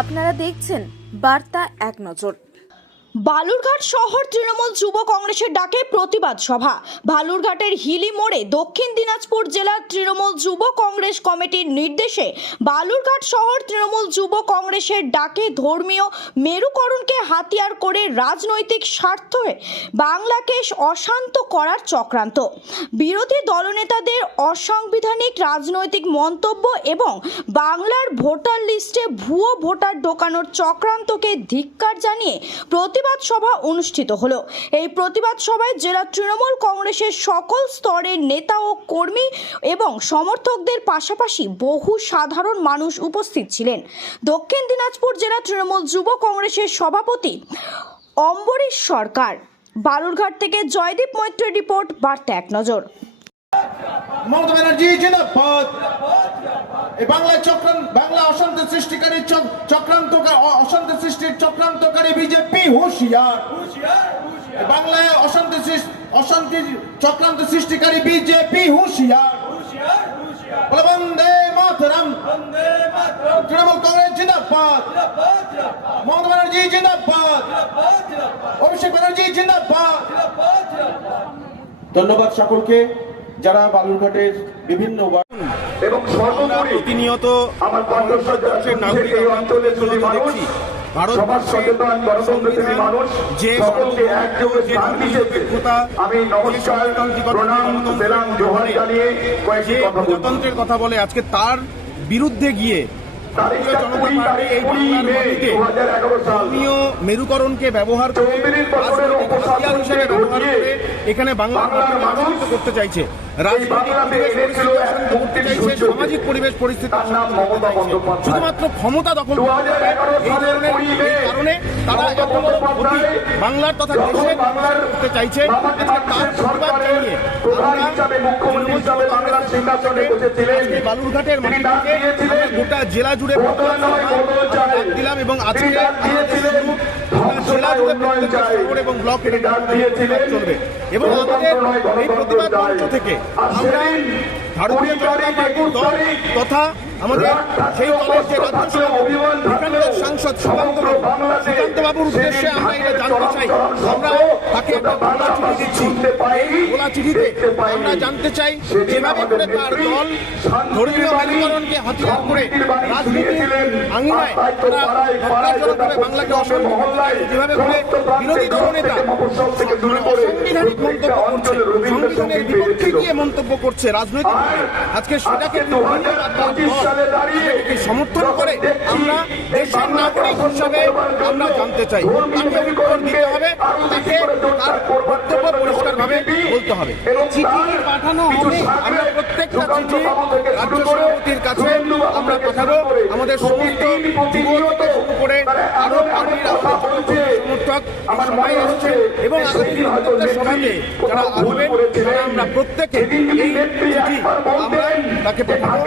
আপনারা দেখছেন বার্তা এক নজর। বালুরঘাট শহর তৃণমূল যুব কংগ্রেসের ডাকে প্রতিবাদ সভা। বালুরঘাটের হিলি মোড়ে দক্ষিণ দিনাজপুর জেলার তৃণমূল যুব কংগ্রেস কমিটির নির্দেশে বালুরঘাট শহর তৃণমূল যুব কংগ্রেসের ডাকে ধর্মীয় মেরুকরণকে হাতিয়ার করে রাজনৈতিক স্বার্থে বাংলাকে অশান্ত করার চক্রান্ত, বিরোধী দলনেতাদের অসাংবিধানিক রাজনৈতিক মন্তব্য এবং বাংলার ভোটার লিস্টে ভুয়ো ভোটার ঢোকানোর চক্রান্তকে ধিক্কার জানিয়ে প্রতিবাদ সভা অনুষ্ঠিত হলো। এই প্রতিবাদ সভায় জেলা তৃণমূল কংগ্রেসের সকল স্তরের নেতা ও কর্মী এবং সমর্থকদের পাশাপাশি বহু সাধারণ মানুষ উপস্থিত ছিলেন। দক্ষিণ দিনাজপুর জেলা তৃণমূল যুব কংগ্রেসের সভাপতি অম্বরীশ সরকার। বালুরঘাট থেকে জয়দীপ মৈত্রের রিপোর্ট, বার্তা এক নজর। মমতা ব্যানার্জি জিন্দাবাদ। বাংলা অশান্তি সৃষ্টিকারী অশান্তি সৃষ্টির চক্রান্তকারী বিজেপি হুঁশিয়ার। বাংলায় অশান্তি চক্রান্ত সৃষ্টিকারী বিজেপি হুঁশিয়ার। বন্দে মাতরম। তৃণমূল কংগ্রেস জিন্দাবাদ। মমতা ব্যানার্জি জিন্দাবাদ। অভিষেক ব্যানার্জি জিন্দাবাদ। ধন্যবাদ সকলকে যারা বালুরঘাটের বিভিন্ন এবং সর্বোপরি প্রতিনিয়ত আমার কণ্ঠস্বর নাগরিক এই অঞ্চলের মানুষ, সমাজ সচেতন গণতন্ত্রী মানুষ যে সকলকে একযোগে স্থান দিয়েছে। আমি নমস্কার, প্রণাম, সেলাম, জোহার জানিয়ে কয়েকটি কথা বলব। গণতন্ত্রের কথা বলে আজকে তার বিরুদ্ধে গিয়ে ধর্মীয় মেরুকরণকে ব্যবহার করে হিসেবে ব্যবহার করে এখানে বাংলার মানুষ করতে চাইছে, সামাজিক পরিবেশ পরিস্থিতি শুধুমাত্র ক্ষমতা দখল এই ধরনের কারণে তারা এত বড় ক্ষতি বাংলার তথা দেশের করতে চাইছে। তার প্রতিবাদ জানিয়ে বালুরঘাটের মাটিকে গোটা জেলা জুড়ে দিলাম এবং আজকে জেলা জুড়ে এবং ব্লক চলবে এবং আমাদের এই প্রতিবাদ মঞ্চ থেকে আমরা ভারতীয় জনতা পার্টির দল তথা আমাদের সেই দলের যে রাজ্য এখানকার সাংসদ সুকান্ত বাবুর উদ্দেশ্যে আমরা এটা জানতে চাই। আমরা তাকে একটা গোলা চিঠি দিচ্ছি। গোলা চিঠিতে আমরা জানতে চাই যেভাবে করে তার দল ধর্মীয় মেরুকরণকে হাতিয়ার করে রাজনীতির আঙিনায় তারা হত্যাজনকভাবে বাংলাকে অশান্তি যেভাবে করে বিরোধী দলনেতা অসাংবিধানিক মন্তব্য করছে, সংবিধানের বিপক্ষে গিয়ে মন্তব্য করছে রাজনৈতিক, আজকে সেটাকে সমর্থন করে আমরা দেশের নাগরিক হিসাবে আমরা জানতে চাই। তাকে উত্তর দিতে হবে, তাকে তার বক্তব্য পরিষ্কারভাবে বলতে হবে। চিঠি পাঠানো হবে, আমরা প্রত্যেকটা চিঠি রাজ্য সভাপতির কাছে আমরা পাঠাবো। আমাদের সমস্ত যুব থেকে শুরু করে আরো পার্টির সমর্থক সবাই আসছে এবং আগামী সভাতে যারা আসবেন তারা আমরা প্রত্যেকে এই চিঠি আমরা তাকে পাঠাবো।